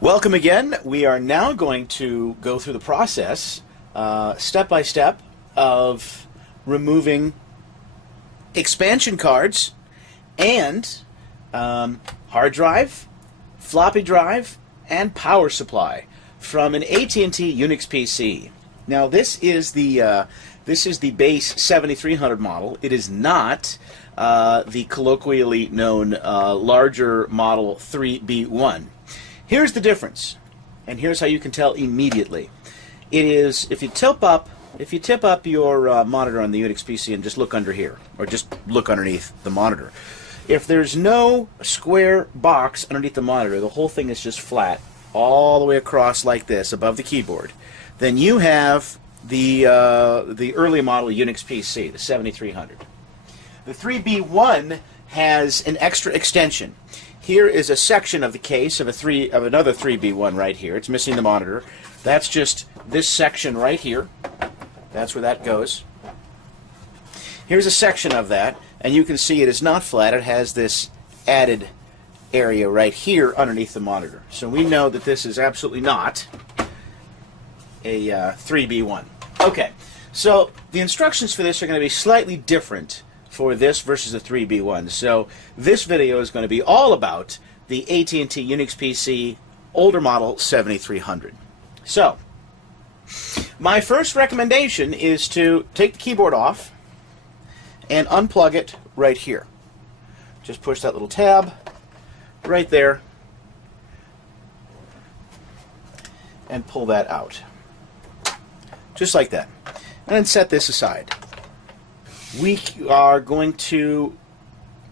Welcome again. We are now going to go through the process, step by step, of removing expansion cards and hard drive, floppy drive, and power supply from an AT&T UNIX PC. Now this is the base 7300 model. It is not the colloquially known larger model 3B1. Here's the difference, and here's how you can tell immediately. It is if you tip up your monitor on the Unix PC and just look under here, or just look underneath the monitor. If there's no square box underneath the monitor, the whole thing is just flat all the way across like this above the keyboard, then you have the early model Unix PC, the 7300. The 3B1 has an extra extension. Here is a section of the case of another 3B1 right here. It's missing the monitor. That's just this section right here. That's where that goes. Here's a section of that, and you can see it is not flat. It has this added area right here underneath the monitor. So we know that this is absolutely not a 3B1. Okay, so the instructions for this are going to be slightly different for this versus the 3B1. So this video is going to be all about the AT&T UNIX PC older model 7300. So my first recommendation is to take the keyboard off and unplug it right here. Just push that little tab right there and pull that out. Just like that. And then set this aside. We are going to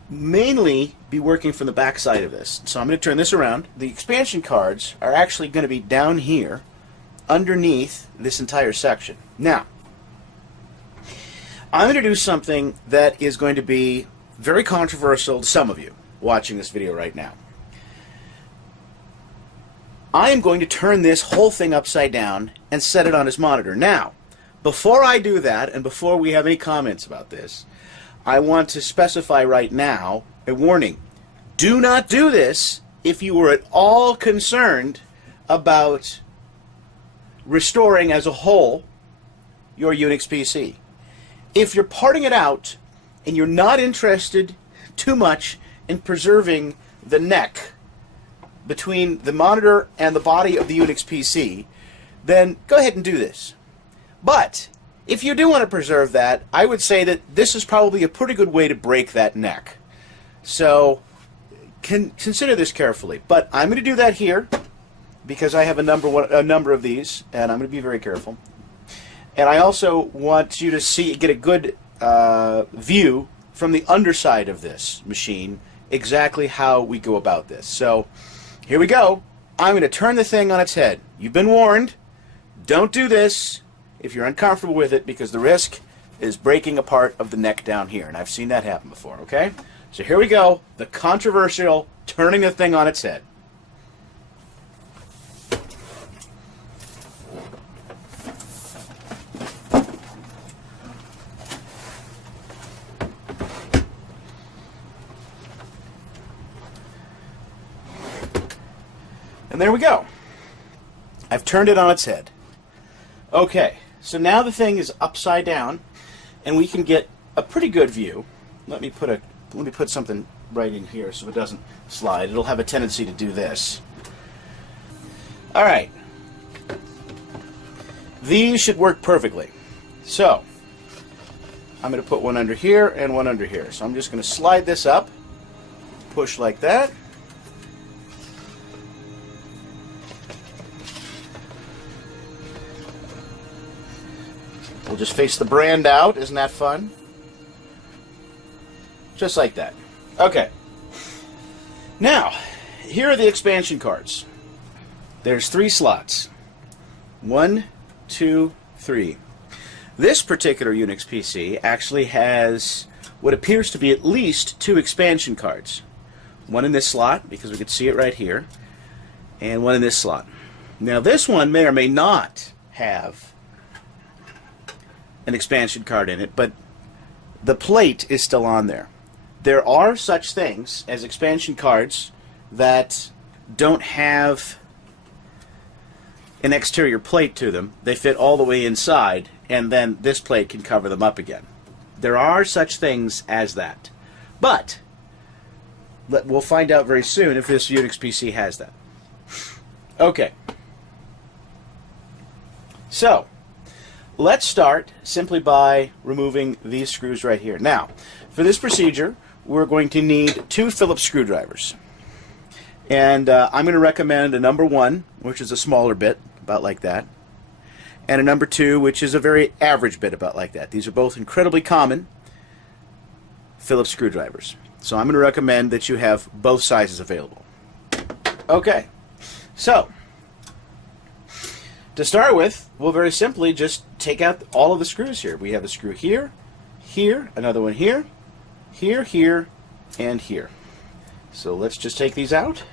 mainly be working from the back side of this. So I'm going to turn this around. The expansion cards are actually going to be down here underneath this entire section. Now, I'm going to do something that is going to be very controversial to some of you watching this video right now. I am going to turn this whole thing upside down and set it on his monitor. Now, before I do that, and before we have any comments about this, I want to specify right now a warning. Do not do this if you were at all concerned about restoring as a whole your Unix PC. If you're parting it out and you're not interested too much in preserving the neck between the monitor and the body of the Unix PC, then go ahead and do this. But if you do want to preserve that, I would say that this is probably a pretty good way to break that neck. So consider this carefully. But I'm going to do that here because I have a number of these, and I'm going to be very careful. And I also want you to get a good view from the underside of this machine exactly how we go about this. So here we go. I'm going to turn the thing on its head. You've been warned. Don't do this if you're uncomfortable with it, because the risk is breaking a part of the neck down here, and I've seen that happen before, okay? So here we go, the controversial turning the thing on its head. And there we go. I've turned it on its head. Okay. So now the thing is upside down, and we can get a pretty good view. Let me put something right in here so it doesn't slide. It'll have a tendency to do this. All right. These should work perfectly. So I'm going to put one under here and one under here. So I'm just going to slide this up, push like that. We'll just face the brand out. Isn't that fun? Just like that. Okay. Now, here are the expansion cards. There's 3 slots. 1, 2, 3. This particular Unix PC actually has what appears to be at least 2 expansion cards. One in this slot, because we can see it right here, and one in this slot. Now, this one may or may not have an expansion card in it, but the plate is still on there. There are such things as expansion cards that don't have an exterior plate to them. They fit all the way inside, and then this plate can cover them up again. There are such things as that. But we'll find out very soon if this Unix PC has that. Okay. So, let's start simply by removing these screws right here. Now, for this procedure, we're going to need 2 Phillips screwdrivers. And I'm going to recommend a number 1, which is a smaller bit, about like that, and a number 2, which is a very average bit, about like that. These are both incredibly common Phillips screwdrivers. So I'm going to recommend that you have both sizes available. Okay, so to start with, we'll very simply just take out all of the screws here. We have a screw here, here, another one here, here, here, and here. So let's just take these out.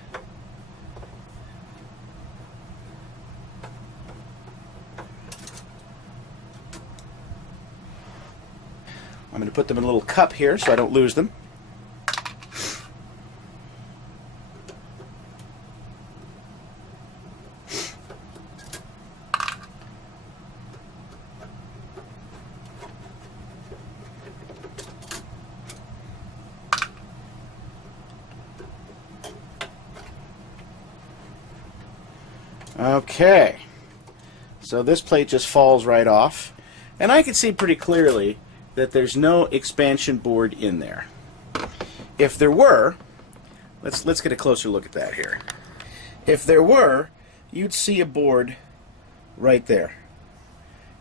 I'm going to put them in a little cup here so I don't lose them. Okay, so this plate just falls right off, and I can see pretty clearly that there's no expansion board in there. If there were, let's get a closer look at that here. If there were, you'd see a board right there,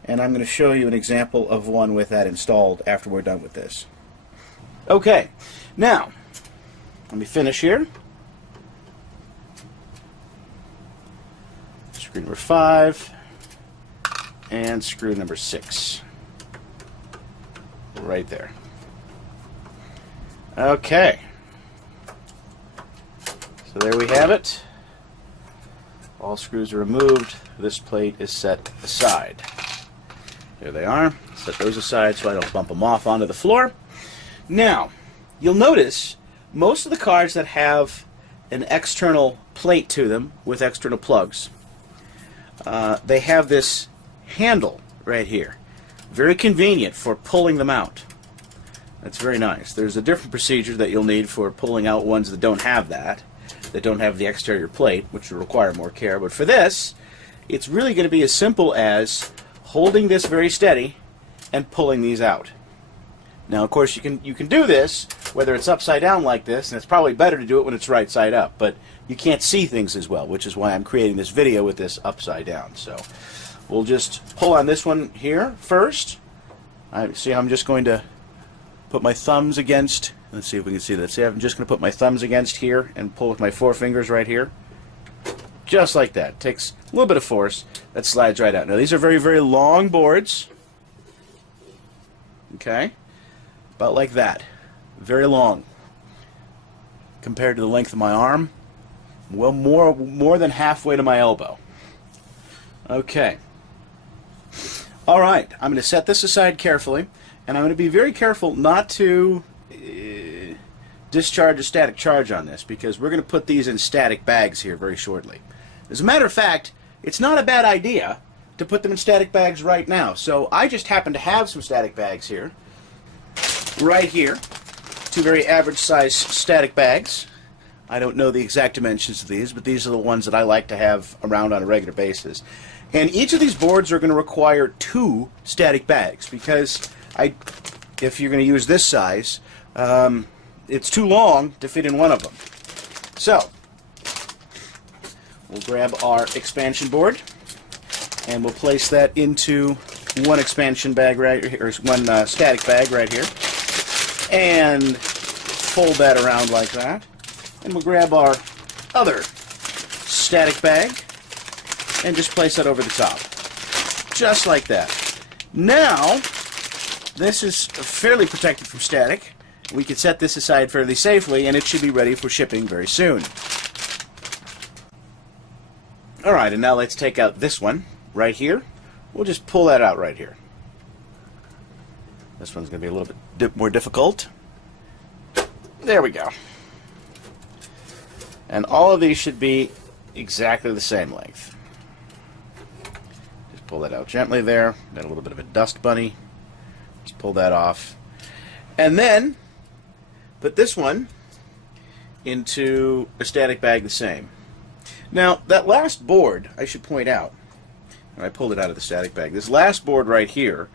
and I'm going to show you an example of one with that installed after we're done with this. Okay, now let me finish here. Screw number 5 and screw number 6 right there. Okay, so there we have it. All screws are removed. This plate is set aside. There they are. Set those aside so I don't bump them off onto the floor. Now, you'll notice most of the cards that have an external plate to them with external plugs, they have this handle right here. Very convenient for pulling them out. That's very nice. There's a different procedure that you'll need for pulling out ones that don't have that don't have the exterior plate, which will require more care. But for this, it's really going to be as simple as holding this very steady and pulling these out. Now, of course, you can do this whether it's upside down like this, and it's probably better to do it when it's right side up, but you can't see things as well, which is why I'm creating this video with this upside down. So we'll just pull on this one here first. See, I'm just going to put my thumbs against, let's see if we can see that. See, I'm just going to put my thumbs against here and pull with my 4 fingers right here. Just like that. It takes a little bit of force. That slides right out. Now, these are very, very long boards. Okay? About like that. Very long. Compared to the length of my arm. Well, more than halfway to my elbow. Okay. All right. I'm going to set this aside carefully, and I'm going to be very careful not to discharge a static charge on this, because we're going to put these in static bags here very shortly. As a matter of fact, it's not a bad idea to put them in static bags right now. So I just happen to have some static bags here. Right here. 2 very average size static bags. I don't know the exact dimensions of these, but these are the ones that I like to have around on a regular basis. And each of these boards are going to require 2 static bags, because if you're going to use this size, it's too long to fit in one of them. So, we'll grab our expansion board, and we'll place that into one expansion bag right here, or one static bag right here, and fold that around like that. And we'll grab our other static bag and just place that over the top. Just like that. Now, this is fairly protected from static. We can set this aside fairly safely, and it should be ready for shipping very soon. Alright, and now let's take out this one right here. We'll just pull that out right here. This one's going to be a little bit more difficult. There we go. And all of these should be exactly the same length. pull that out gently there. Got a little bit of a dust bunny. Let's pull that off. And then put this one into a static bag the same. Now, that last board, I should point out, and I pulled it out of the static bag, this last board right here,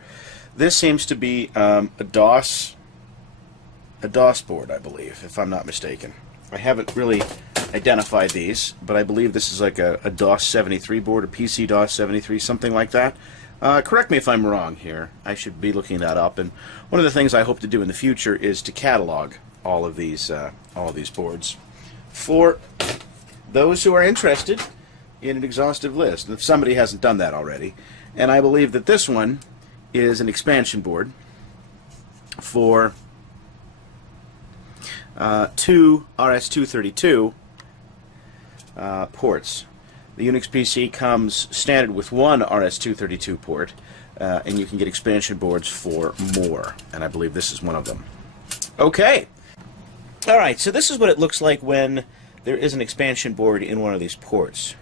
this seems to be a DOS board, I believe, if I'm not mistaken. I haven't really identified these, but I believe this is like a DOS 73 board, a PC DOS 73, something like that. Correct me if I'm wrong here. I should be looking that up. And one of the things I hope to do in the future is to catalog all of these boards for those who are interested in an exhaustive list, if somebody hasn't done that already. And I believe that this one is an expansion board for two RS-232 ports. The Unix PC comes standard with one RS-232 port, and you can get expansion boards for more, and I believe this is one of them. Okay. Alright, so this is what it looks like when there is an expansion board in one of these ports.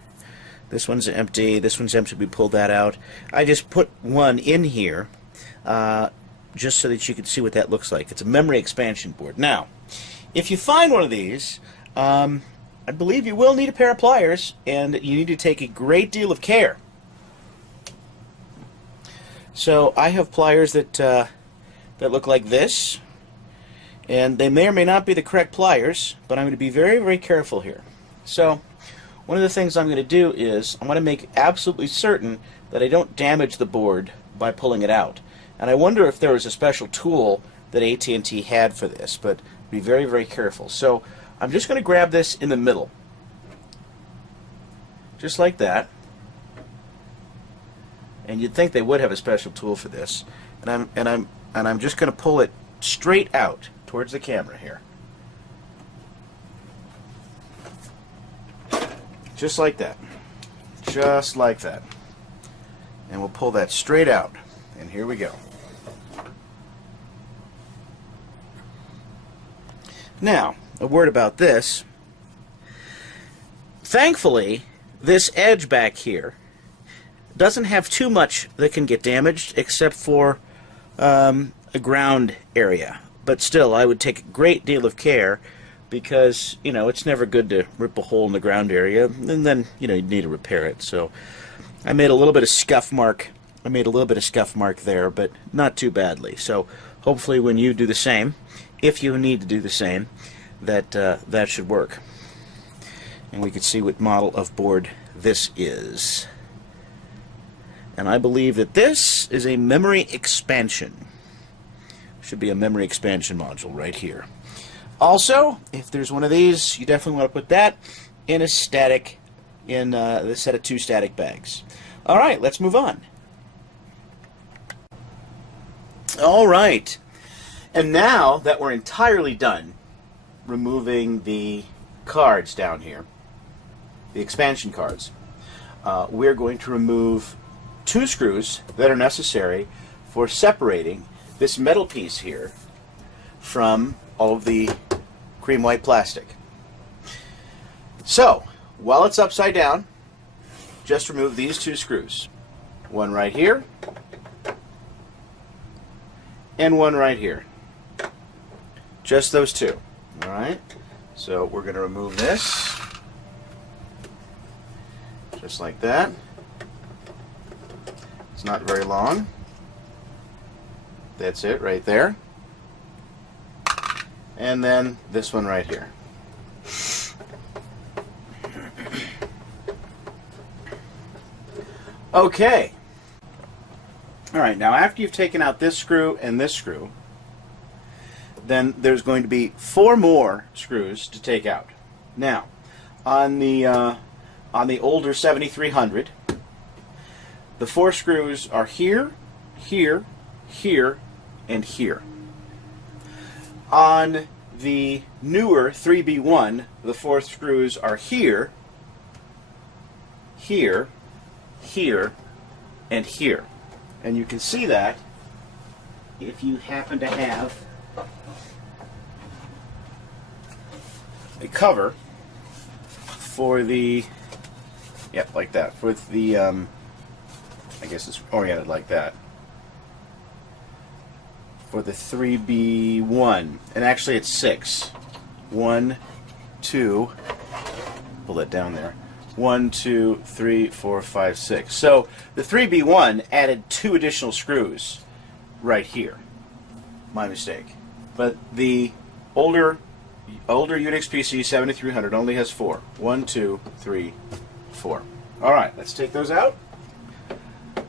This one's empty, this one's empty, we pulled that out. I just put one in here just so that you can see what that looks like. It's a memory expansion board. Now, if you find one of these, I believe you will need a pair of pliers, and you need to take a great deal of care. So I have pliers that look like this, and they may or may not be the correct pliers, but I'm going to be very, very careful here. So one of the things I'm going to do is I want to make absolutely certain that I don't damage the board by pulling it out. And I wonder if there was a special tool that AT&T had for this, but be very, very careful. So I'm just going to grab this in the middle, just like that. And you'd think they would have a special tool for this. And I'm just going to pull it straight out towards the camera here, just like that, just like that. And we'll pull that straight out. And here we go. Now, a word about this. Thankfully, this edge back here doesn't have too much that can get damaged except for a ground area. But still, I would take a great deal of care because, you know, it's never good to rip a hole in the ground area, and then, you know, you'd need to repair it. So I made a little bit of scuff mark. I made a little bit of scuff mark there, but not too badly. So hopefully when you do the same, if you need to do the same, that should work. And we can see what model of board this is. And I believe that this is a memory expansion. Should be a memory expansion module right here. Also, if there's one of these, you definitely want to put that in a static, in the set of two static bags. All right, let's move on. All right, and now that we're entirely done removing the cards down here, the expansion cards, we're going to remove two screws that are necessary for separating this metal piece here from all of the cream white plastic. So, while it's upside down, just remove these two screws. One right here, and one right here. Just those two. Alright? So we're going to remove this, just like that. It's not very long. That's it right there. And then this one right here. Okay. Alright, now after you've taken out this screw and this screw, then there's going to be 4 more screws to take out. Now, on the older 7300, the 4 screws are here, here, here, and here. On the newer 3B1, the 4 screws are here, here, here, and here. And you can see that if you happen to have a cover for the, yep, like that, with the I guess it's oriented like that. For the 3B1, and actually it's 6. 1, 2, pull it down there. 1, 2, 3, 4, 5, 6. So the 3B1 added 2 additional screws right here. My mistake. But the older Unix PC 7300 only has 4. 1, 2, 3, 4. All right, let's take those out.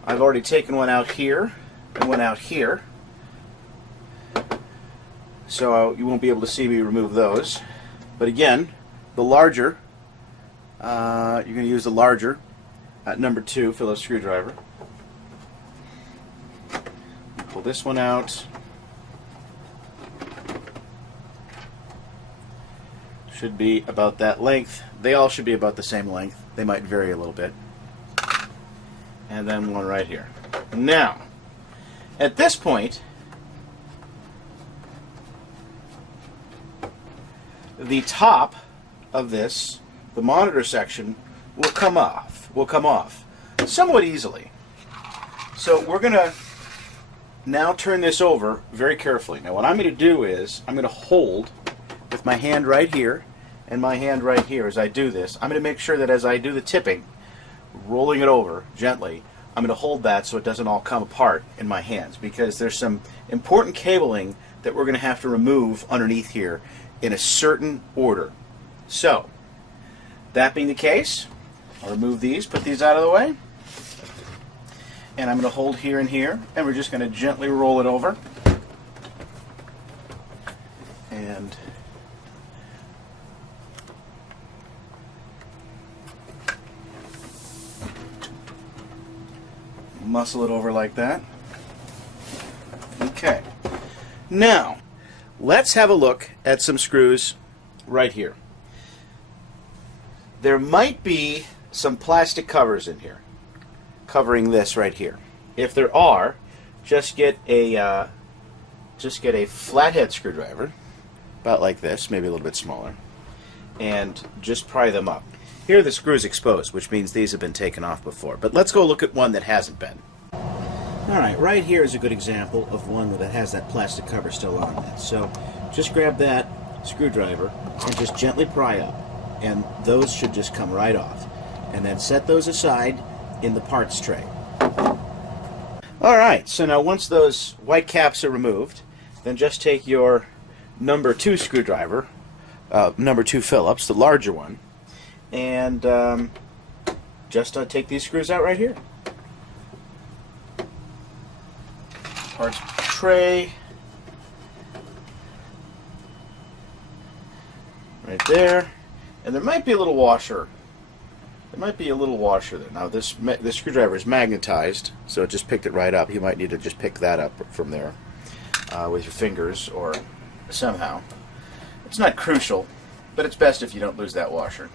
I've already taken one out here and one out here, so you won't be able to see me remove those. But again, the larger, you're going to use the larger number 2 Phillips screwdriver. Pull this one out. Should be about that length. They all should be about the same length. They might vary a little bit. And then one right here. Now, at this point, the top of this, the monitor section, will come off. Somewhat easily. So we're going to now turn this over very carefully. Now what I'm going to do is I'm going to hold with my hand right here and my hand right here as I do this. I'm going to make sure that as I do the tipping, rolling it over gently, I'm going to hold that so it doesn't all come apart in my hands, because there's some important cabling that we're going to have to remove underneath here in a certain order. So, that being the case, I'll remove these, put these out of the way, and I'm going to hold here and here, and we're just going to gently roll it over. And muscle it over like that. Okay. Now, let's have a look at some screws right here. There might be some plastic covers in here covering this right here. If there are, just get a flathead screwdriver, about like this, maybe a little bit smaller, and just pry them up. Here the screw is exposed, which means these have been taken off before. But let's go look at one that hasn't been. Alright, right here is a good example of one that has that plastic cover still on it. So just grab that screwdriver and just gently pry up. And those should just come right off. And then set those aside in the parts tray. Alright, so now once those white caps are removed, then just take your number 2 screwdriver, number 2 Phillips, the larger one, and just take these screws out right here. Parts tray, right there, and there might be a little washer. There might be a little washer there. Now this screwdriver is magnetized, so it just picked it right up. You might need to just pick that up from there with your fingers or somehow. It's not crucial, but it's best if you don't lose that washer.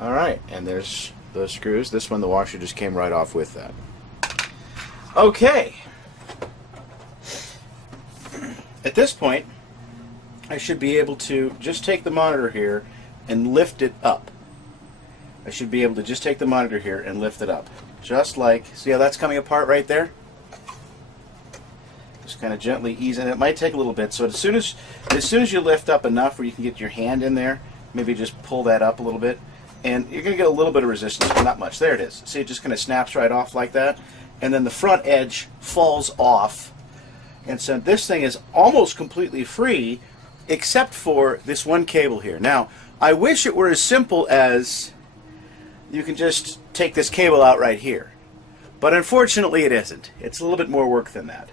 Alright, and there's those screws. This one, the washer just came right off with that. Okay. At this point, I should be able to just take the monitor here and lift it up. I should be able to just take the monitor here and lift it up. Just like, see how that's coming apart right there? Just kind of gently ease in. It might take a little bit, so as soon as you lift up enough where you can get your hand in there, maybe just pull that up a little bit, and you're going to get a little bit of resistance, but not much. There it is. See, it just kind of snaps right off like that, and then the front edge falls off, and so this thing is almost completely free except for this one cable here. Now, I wish it were as simple as you can just take this cable out right here, but unfortunately it isn't. It's a little bit more work than that.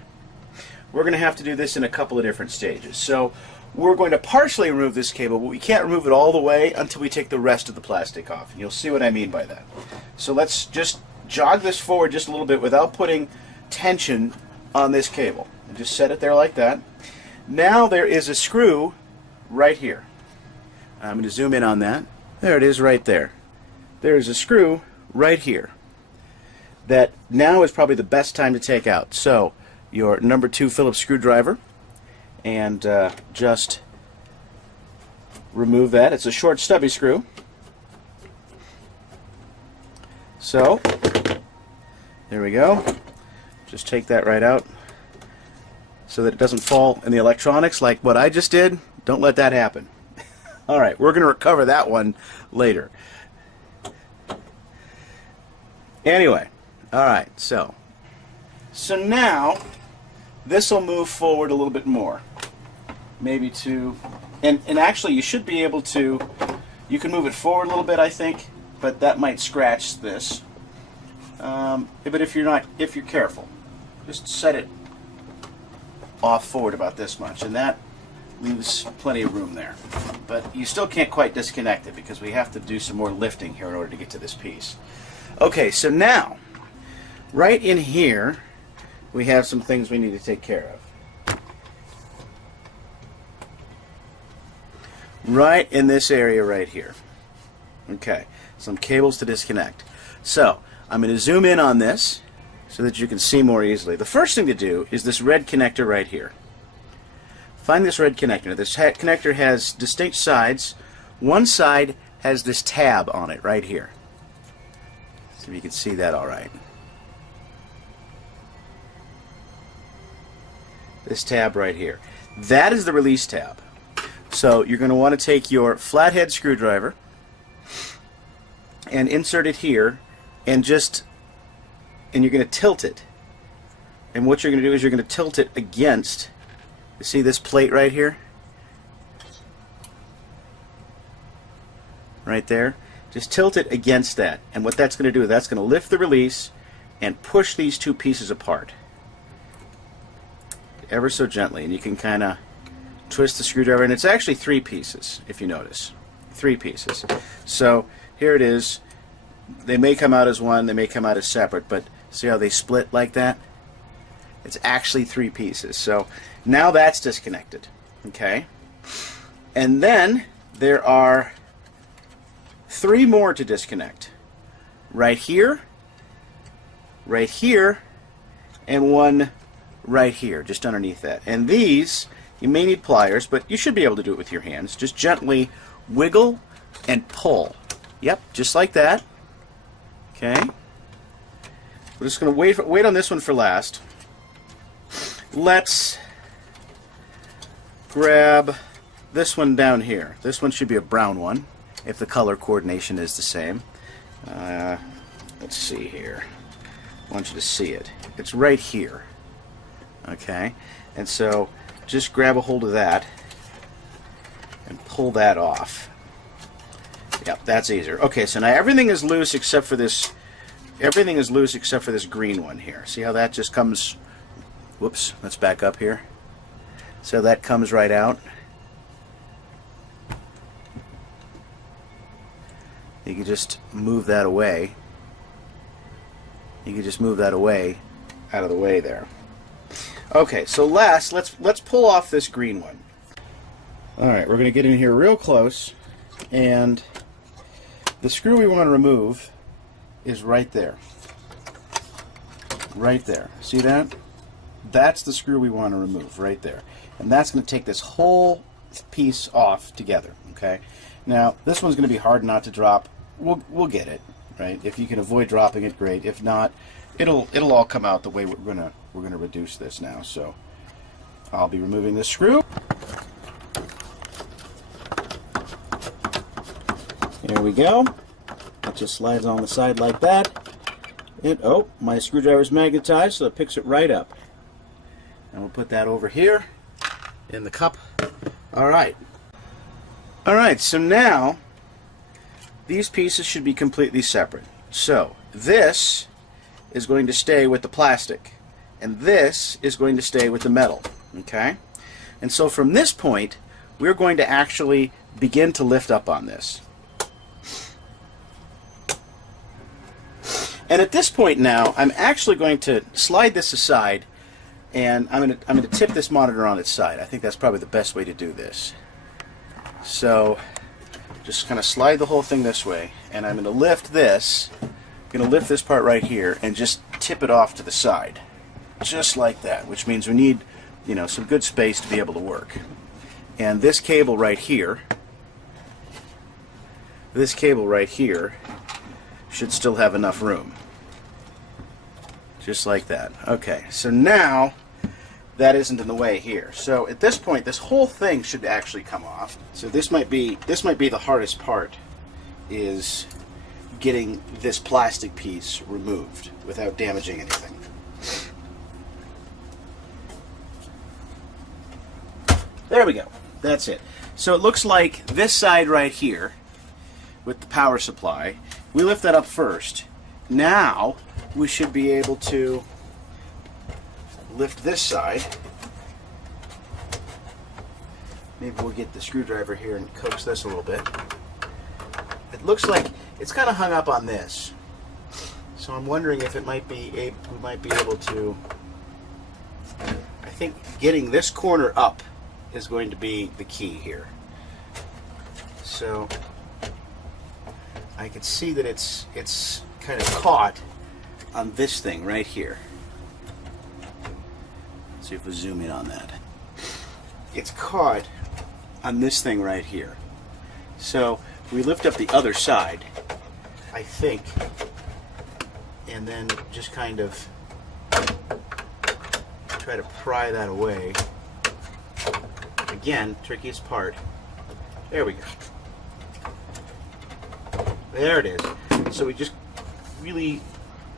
We're going to have to do this in a couple of different stages. So we're going to partially remove this cable, but we can't remove it all the way until we take the rest of the plastic off. And you'll see what I mean by that. So let's just jog this forward just a little bit without putting tension on this cable. And just set it there like that. Now there is a screw right here. I'm going to zoom in on that. There it is right there. There's a screw right here that now is probably the best time to take out. So your number 2 Phillips screwdriver, and just remove that. It's a short stubby screw. So, there we go. Just take that right out so that it doesn't fall in the electronics like what I just did. Don't let that happen. All right, we're going to recover that one later. Anyway, all right, so now this will move forward a little bit more. Maybe to, and actually you should be able to, you can move it forward a little bit, I think, but that might scratch this. But if you're careful, just set it off forward about this much, and that leaves plenty of room there. But you still can't quite disconnect it because we have to do some more lifting here in order to get to this piece. Okay, so now, right in here, we have some things we need to take care of. Right in this area right here. Okay, some cables to disconnect. So, I'm going to zoom in on this so that you can see more easily. The first thing to do is this red connector right here. Find this red connector. This connector has distinct sides. One side has this tab on it right here. See if you can see that all right. This tab right here. That is the release tab. So you're going to want to take your flathead screwdriver and insert it here, and you're going to tilt it. And what you're going to do is you're going to tilt it against, you see this plate right here? Right there. Just tilt it against that. And what that's going to do, that's going to lift the release and push these two pieces apart. Ever so gently. And you can kind of twist the screwdriver. And it's actually 3 pieces, if you notice. 3 pieces. So here it is. They may come out as one, they may come out as separate, but see how they split like that? It's actually 3 pieces. So now that's disconnected. Okay? And then there are 3 more to disconnect. Right here, and one right here, just underneath that. And these, you may need pliers, but you should be able to do it with your hands. Just gently wiggle and pull. Yep, just like that. Okay. We're just going to wait on this one for last. Let's grab this one down here. This one should be a brown one, if the color coordination is the same. Let's see here. I want you to see it. It's right here. Okay? And so just grab a hold of that and pull that off. Yep, that's easier. Okay, so now everything is loose except for this. Everything is loose except for this green one here. See how that just comes. Whoops, let's back up here. So that comes right out. You can just move that away. You can just move that away, out of the way there. Okay, so last, let's pull off this green one. All right, we're going to get in here real close, and the screw we want to remove is right there. Right there. See that? That's the screw we want to remove right there. And that's going to take this whole piece off together. Okay? Now, this one's going to be hard not to drop. We'll get it, right? If you can avoid dropping it, great. If not, it'll all come out the way we're gonna reduce this now. So I'll be removing this screw. There we go. It just slides on the side like that. Oh, my screwdriver's magnetized, so it picks it right up. And we'll put that over here in the cup. All right. All right, so now these pieces should be completely separate. So this is going to stay with the plastic, and this is going to stay with the metal. Okay? And so from this point, we're going to actually begin to lift up on this. And at this point now, I'm actually going to slide this aside, and I'm going to tip this monitor on its side. I think that's probably the best way to do this. So just kind of slide the whole thing this way, and I'm going to lift this. I'm going to lift this part right here and just tip it off to the side, just like that. Which means we need, some good space to be able to work. And this cable right here, should still have enough room. Just like that. Okay, so now that isn't in the way here. So at this point, this whole thing should actually come off. So this might be the hardest part, is getting this plastic piece removed without damaging anything. There we go. That's it. So it looks like this side right here with the power supply, we lift that up first. Now we should be able to lift this side. Maybe we'll get the screwdriver here and coax this a little bit. It looks like it's kind of hung up on this. So I'm wondering if we might be able to, I think getting this corner up is going to be the key here. So I can see that it's kind of caught on this thing right here. Let's see if we zoom in on that. It's caught on this thing right here. So we lift up the other side, I think, and then just kind of try to pry that away. Again, trickiest part. There we go. There it is. So we just really,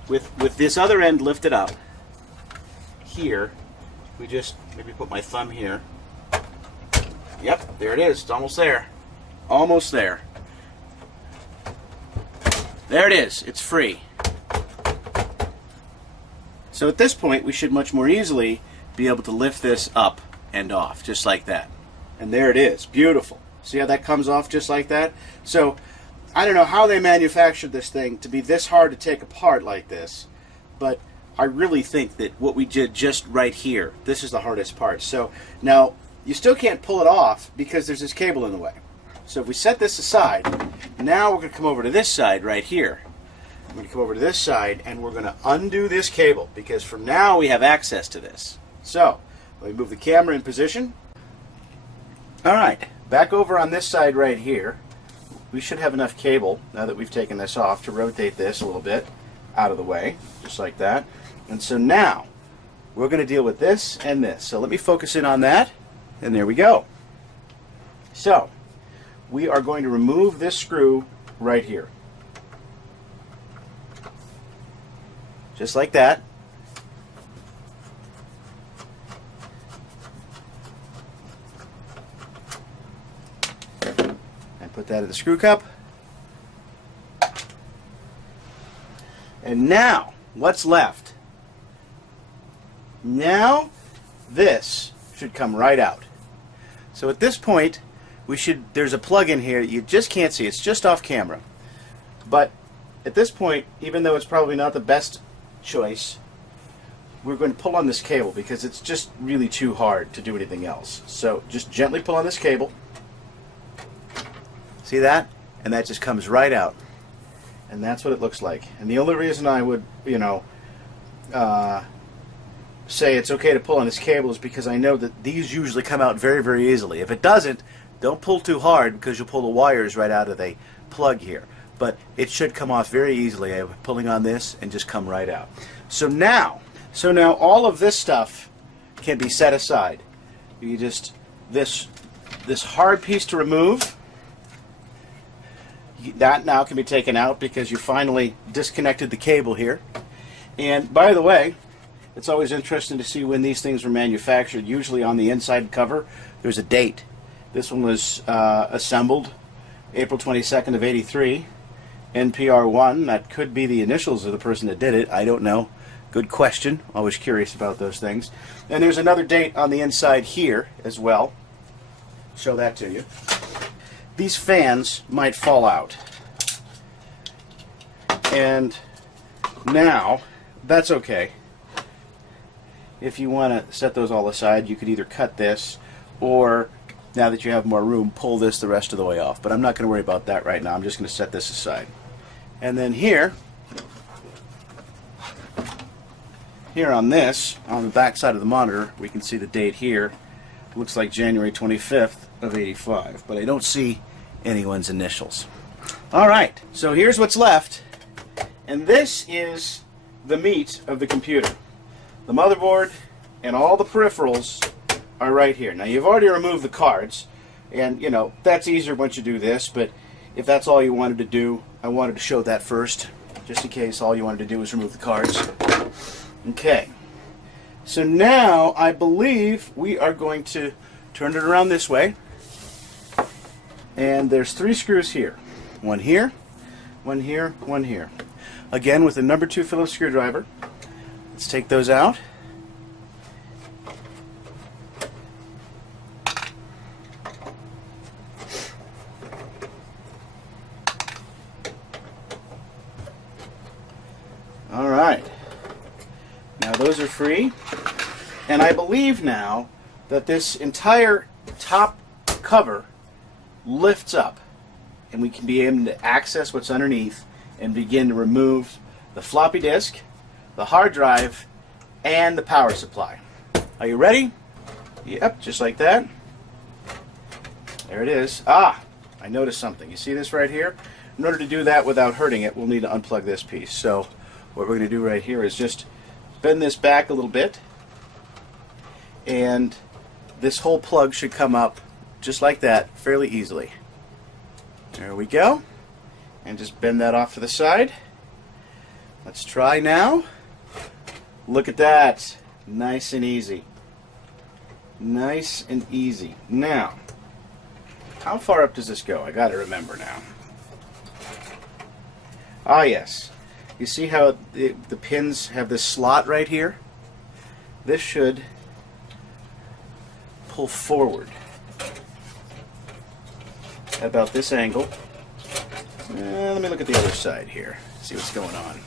with this other end lifted up here, we just maybe put my thumb here. Yep, there it is. It's almost there. Almost there. There it is. It's free. So at this point, we should much more easily be able to lift this up and off, just like that. And there it is. Beautiful. See how that comes off just like that? So I don't know how they manufactured this thing to be this hard to take apart like this, but I really think that what we did just right here, this is the hardest part. So now you still can't pull it off because there's this cable in the way. So if we set this aside, now we're going to come over to this side right here. I'm going to come over to this side and we're going to undo this cable because from now we have access to this. So let me move the camera in position. Alright, back over on this side right here. We should have enough cable, now that we've taken this off, to rotate this a little bit out of the way, just like that. And so now, we're going to deal with this and this. So let me focus in on that, and there we go. So, we are going to remove this screw right here. Just like that. Put that in the screw cup. And now, what's left? Now, this should come right out. So at this point, there's a plug in here you just can't see. It's just off camera. But at this point, even though it's probably not the best choice, we're going to pull on this cable because it's just really too hard to do anything else. So just gently pull on this cable. See that? And that just comes right out. And that's what it looks like. And the only reason I would, say it's okay to pull on this cable is because I know that these usually come out very, very easily. If it doesn't, don't pull too hard because you'll pull the wires right out of the plug here. But it should come off very easily. I'm pulling on this and just come right out. So now all of this stuff can be set aside. You just, this hard piece to remove, that now can be taken out because you finally disconnected the cable here. And by the way, it's always interesting to see when these things were manufactured. Usually on the inside cover, there's a date. This one was assembled April 22nd of '83. NPR1, that could be the initials of the person that did it. I don't know. Good question. Always curious about those things. And there's another date on the inside here as well. Show that to you. These fans might fall out. And now, that's okay. If you want to set those all aside, you could either cut this or, now that you have more room, pull this the rest of the way off. But I'm not going to worry about that right now. I'm just going to set this aside. And then here on this, on the back side of the monitor, we can see the date here. It looks like January 25th of '85, but I don't see anyone's initials. Alright, so here's what's left. And this is the meat of the computer. The motherboard and all the peripherals are right here. Now you've already removed the cards, and you know that's easier once you do this, but if that's all you wanted to do, I wanted to show that first, just in case all you wanted to do was remove the cards. Okay, so now I believe we are going to turn it around this way, and there's 3 screws here. One here, one here, one here. Again with the number 2 Phillips screwdriver. Let's take those out. Alright, now those are free, and I believe now that this entire top cover lifts up and we can be able to access what's underneath and begin to remove the floppy disk, the hard drive, and the power supply. Are you ready? Yep, just like that. There it is. Ah, I noticed something. You see this right here? In order to do that without hurting it, we'll need to unplug this piece. So what we're going to do right here is just bend this back a little bit, and this whole plug should come up just like that fairly easily. There we go. And just bend that off to the side. Let's try now. Look at that. Nice and easy. Nice and easy. Now, how far up does this go? I got to remember now. Ah, yes. You see how the pins have this slot right here? This should pull forward at about this angle. Let me look at the other side here, see what's going on.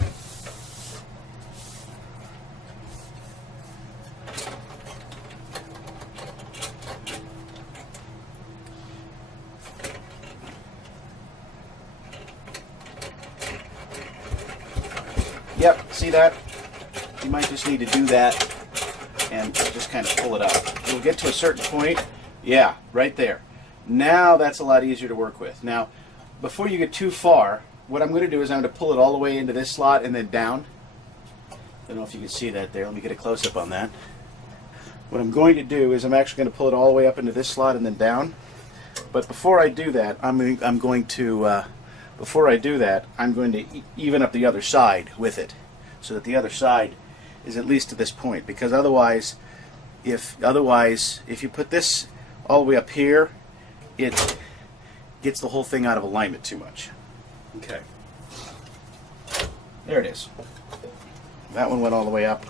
Yep, see that? You might just need to do that and just kind of pull it up. It'll get to a certain point. Yeah, right there. Now that's a lot easier to work with. Now, before you get too far, what I'm going to do is I'm going to pull it all the way into this slot and then down. I don't know if you can see that there. Let me get a close-up on that. What I'm going to do is I'm actually going to pull it all the way up into this slot and then down. But before I do that, I'm going to even up the other side with it, so that the other side is at least to this point. Because otherwise, if you put this all the way up here, it gets the whole thing out of alignment too much. Okay. There it is. That one went all the way up.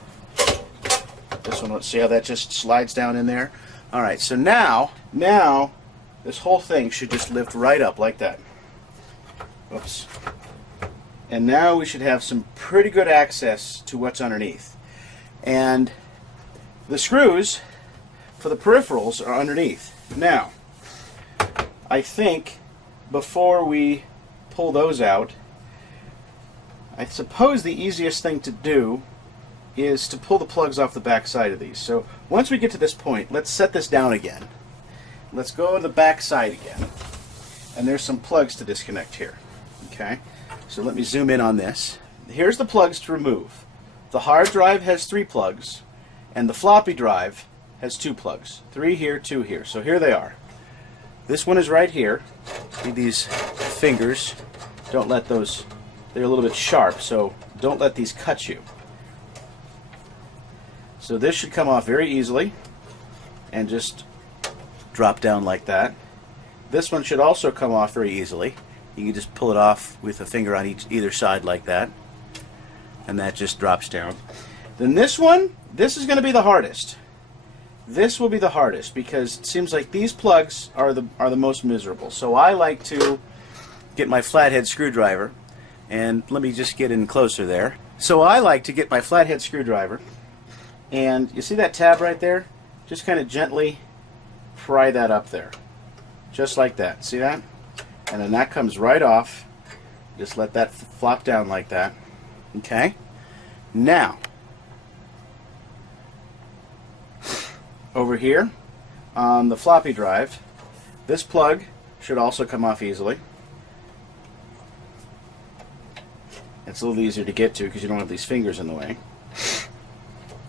This one, let's see how that just slides down in there. Alright, so now this whole thing should just lift right up like that. Oops. And now we should have some pretty good access to what's underneath. And the screws for the peripherals are underneath. Now, I think before we pull those out, I suppose the easiest thing to do is to pull the plugs off the back side of these. So once we get to this point, let's set this down again. Let's go to the back side again. And there's some plugs to disconnect here. Okay, so let me zoom in on this. Here's the plugs to remove. The hard drive has 3 plugs, and the floppy drive has 2 plugs. 3 here, 2 here. So here they are. This one is right here. See these fingers? Don't let those, they're a little bit sharp, so don't let these cut you. So this should come off very easily and just drop down like that. This one should also come off very easily. You can just pull it off with a finger on either side like that, and that just drops down. Then this one, this is going to be the hardest. This will be the hardest because it seems like these plugs are the most miserable. So I like to get my flathead screwdriver, and let me just get in closer there. So I like to get my flathead screwdriver, and you see that tab right there? Just kind of gently pry that up there. Just like that. See that? And then that comes right off. Just let that flop down like that. Okay? Now, over here on the floppy drive, this plug should also come off easily. It's a little easier to get to because you don't have these fingers in the way.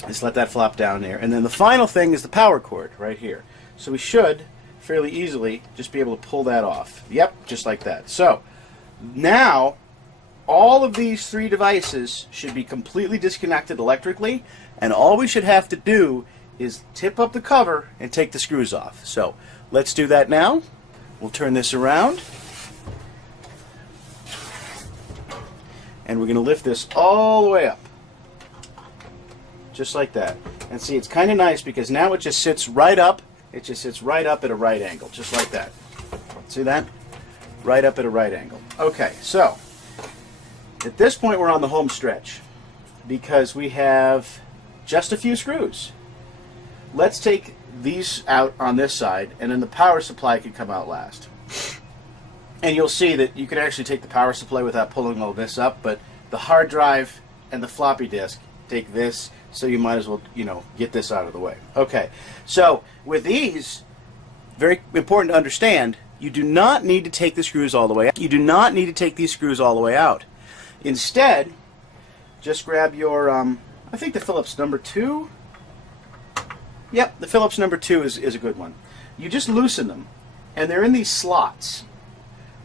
Just let that flop down there. And then the final thing is the power cord right here. So we should fairly easily just be able to pull that off. Yep, just like that. So now all of these three devices should be completely disconnected electrically, and all we should have to do is tip up the cover and take the screws off. So let's do that now. We'll turn this around, and we're going to lift this all the way up, just like that. And see, it's kind of nice because now it just sits right up. It just sits right up at a right angle, just like that. See that? Right up at a right angle. Okay, so at this point we're on the home stretch because we have just a few screws. Let's take these out on this side, and then the power supply can come out last. And you'll see that you can actually take the power supply without pulling all this up, but the hard drive and the floppy disk take this, so you might as well, get this out of the way. Okay, so with these, very important to understand, you do not need to take the screws all the way out. You do not need to take these screws all the way out. Instead, just grab your, I think the Phillips number 2. Yep, the Phillips number 2 is a good one. You just loosen them, and they're in these slots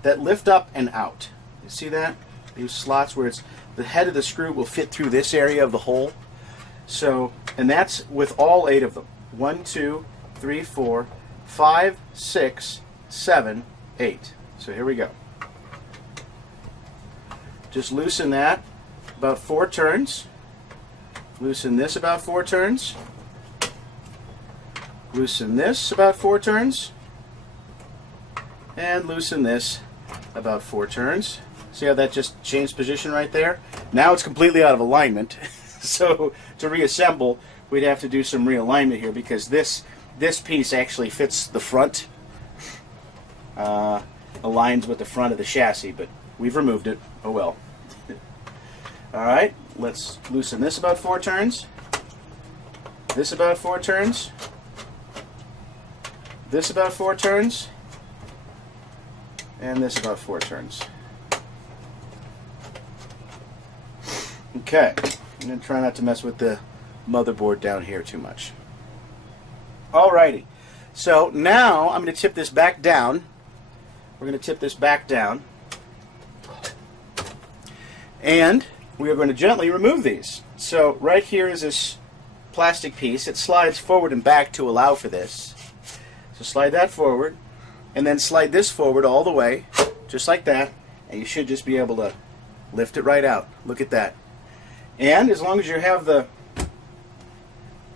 that lift up and out. You see that? These slots where the head of the screw will fit through this area of the hole. So, and that's with all 8 of them. 1, 2, 3, 4, 5, 6, 7, 8. So here we go. Just loosen that about 4 turns. Loosen this about 4 turns. Loosen this about 4 turns. And loosen this about 4 turns. See how that just changed position right there? Now it's completely out of alignment. So to reassemble, we'd have to do some realignment here because this piece actually fits the front, aligns with the front of the chassis, but we've removed it. Oh well. Alright, let's loosen this about 4 turns. This about 4 turns. This about 4 turns. And this about 4 turns. Okay, I'm going to try not to mess with the motherboard down here too much. Alrighty, so now I'm going to tip this back down. We're going to tip this back down. And we are going to gently remove these. So right here is this plastic piece. It slides forward and back to allow for this. So slide that forward, and then slide this forward all the way, just like that, and you should just be able to lift it right out. Look at that. And as long as you have the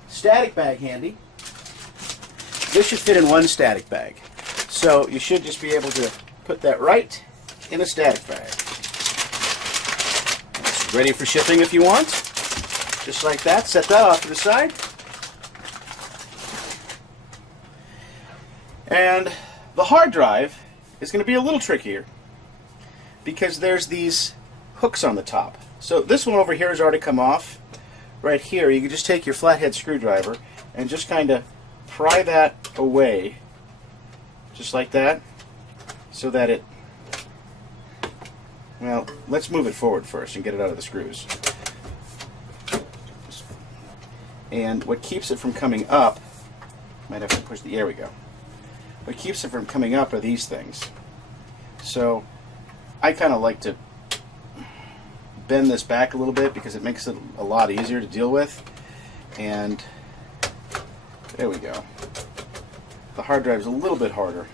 static bag handy, this should fit in one static bag. So you should just be able to put that right in a static bag. It's ready for shipping if you want. Just like that. Set that off to the side. And the hard drive is going to be a little trickier because there's these hooks on the top. So this one over here has already come off. Right here, you can just take your flathead screwdriver and just kind of pry that away, just like that, so that it, well, let's move it forward first and get it out of the screws. And what keeps it from coming up, might have to push the, there we go. What keeps it from coming up are these things. So I kind of like to bend this back a little bit because it makes it a lot easier to deal with. And there we go. The hard drive is a little bit harder.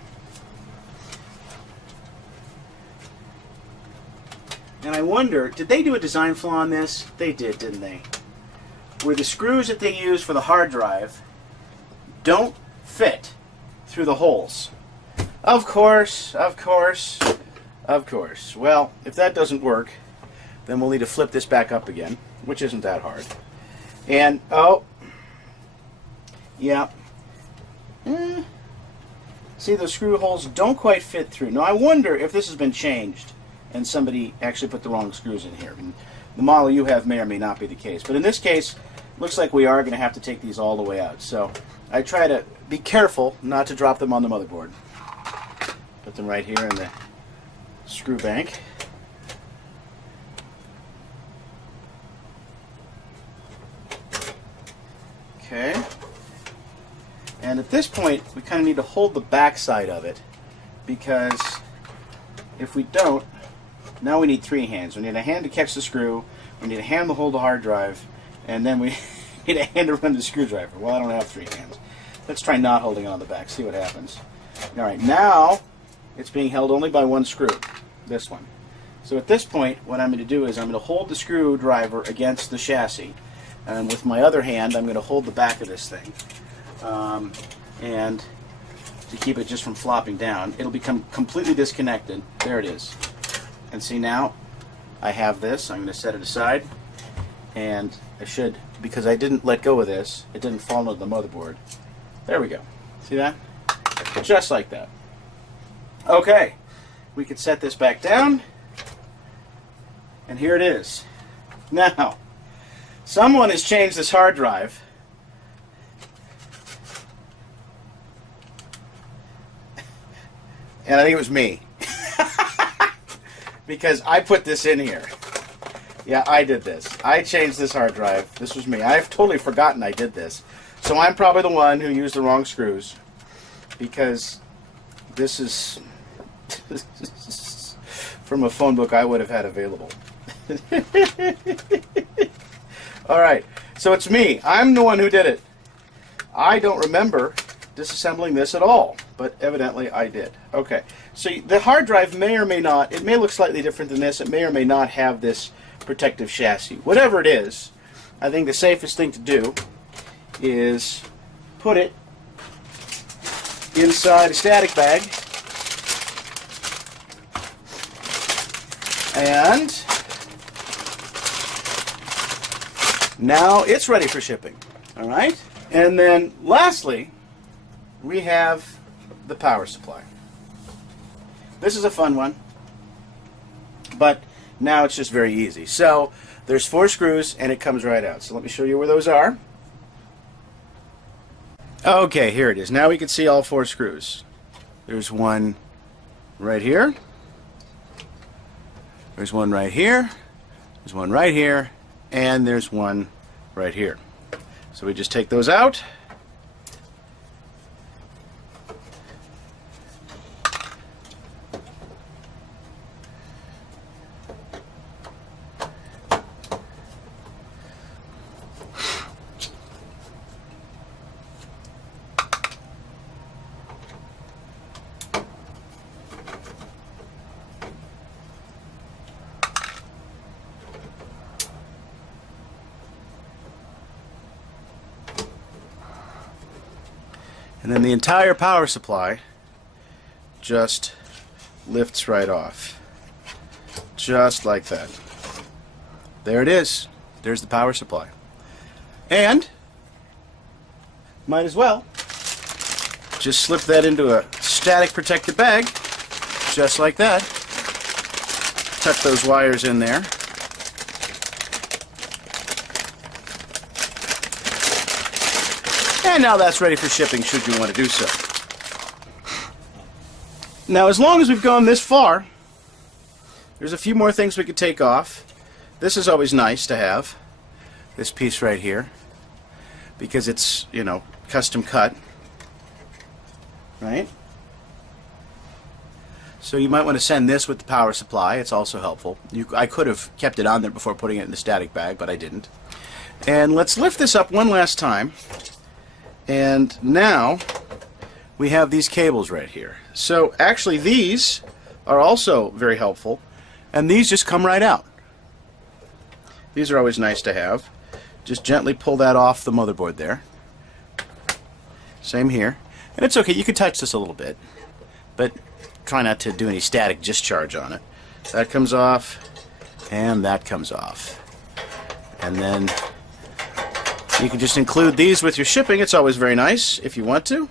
And I wonder, did they do a design flaw on this? They did, didn't they? Where the screws that they use for the hard drive don't fit through the holes. Of course, of course, of course. Well, if that doesn't work, then we'll need to flip this back up again, which isn't that hard. And, oh, yeah. See, those screw holes don't quite fit through. Now, I wonder if this has been changed and somebody actually put the wrong screws in here. And the model you have may or may not be the case. But in this case, looks like we are going to have to take these all the way out. So I try to be careful not to drop them on the motherboard. Put them right here in the screw bank. Okay. And at this point, we kind of need to hold the back side of it, because if we don't, now we need three hands. We need a hand to catch the screw, we need a hand to hold the hard drive, and then we need a hand to run the screwdriver. Well, I don't have three hands. Let's try not holding it on the back, see what happens. Alright, now it's being held only by one screw, this one. So at this point, what I'm going to do is I'm going to hold the screwdriver against the chassis, and with my other hand I'm going to hold the back of this thing. And to keep it just from flopping down, it'll become completely disconnected. There it is. And see, now I have this. I'm going to set it aside, and I should, because I didn't let go of this, it didn't fall into the motherboard. There we go. See that? Just like that. Okay, we can set this back down, and here it is. Now, someone has changed this hard drive. And I think it was me. Because I put this in here. Yeah, I did this. I changed this hard drive. This was me. I've totally forgotten I did this. So I'm probably the one who used the wrong screws. Because this is from a phone book I would have had available. Alright, so it's me. I'm the one who did it. I don't remember disassembling this at all, but evidently I did. Okay, so the hard drive may or may not, it may look slightly different than this, it may or may not have this protective chassis. Whatever it is, I think the safest thing to do is put it inside a static bag, and now it's ready for shipping. Alright, and then lastly, we have the power supply. This is a fun one, but now it's just very easy. So there's 4 screws and it comes right out. So let me show you where those are. Okay, here it is. Now we can see all 4 screws. There's one right here. There's one right here. There's one right here. And there's one right here. So we just take those out. And then the entire power supply just lifts right off. Just like that. There it is. There's the power supply. And might as well just slip that into a static protected bag, just like that. Tuck those wires in there. And now that's ready for shipping should you want to do so. Now, as long as we've gone this far, there's a few more things we could take off. This is always nice to have, this piece right here, because it's, you know, custom cut, right? So you might want to send this with the power supply. It's also helpful. I could have kept it on there before putting it in the static bag, but I didn't. And let's lift this up one last time. And now we have these cables right here. So actually these are also very helpful, and these just come right out. These are always nice to have. Just gently pull that off the motherboard there. Same here. And it's okay, you can touch this a little bit, but try not to do any static discharge on it. That comes off, and that comes off. And then you can just include these with your shipping. It's always very nice if you want to.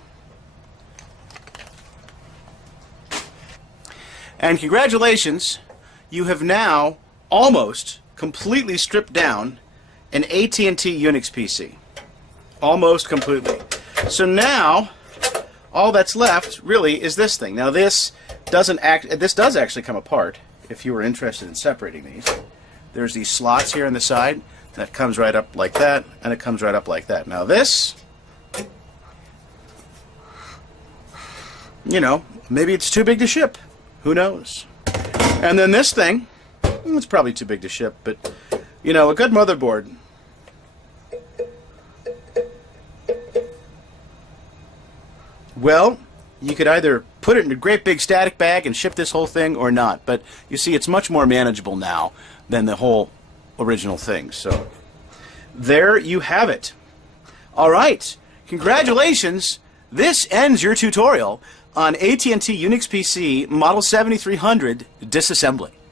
And congratulations, you have now almost completely stripped down an AT&T UNIX PC. Almost completely. So now all that's left really is this thing. Now this does actually come apart if you were interested in separating these. there's these slots here on the side that comes right up like that, and it comes right up like that. Now this, you know, maybe it's too big to ship. Who knows? And then this thing, it's probably too big to ship, but, you know, a good motherboard. Well, you could either put it in a great big static bag and ship this whole thing or not. But you see, it's much more manageable now than the whole original thing. So there you have it. All right. Congratulations. This ends your tutorial on AT&T UNIX PC Model 7300 Disassembly.